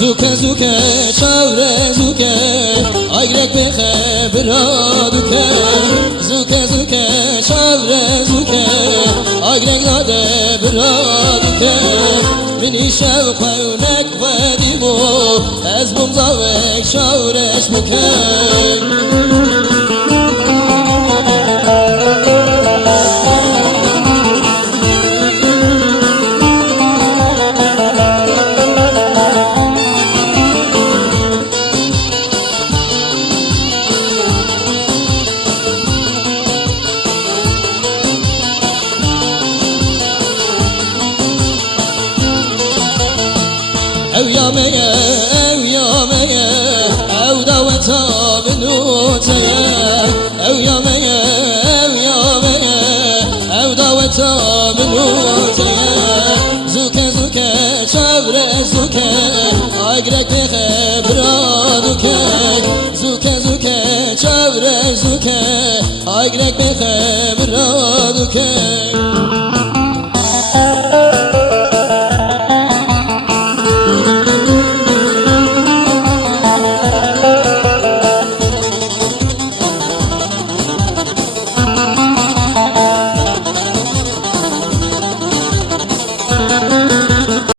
زوكا زوكا شاورا زوكا عقلك بخبرا دوكا زوكا زوكا شاورا زوكا عقلك نادا برا دوكا مني شوقا ونك وديمو أزبم زاوك شاورش مكان او يا ميا او يا ميا او دعوتها بنوتها او يا ميا او يا ميا او دعوتها بنوتها زوكا زوكا شابرا زوكا عقلك بخبرا دوكا زوكا زوكا شابرا زوكا عقلك بخبرا دوكا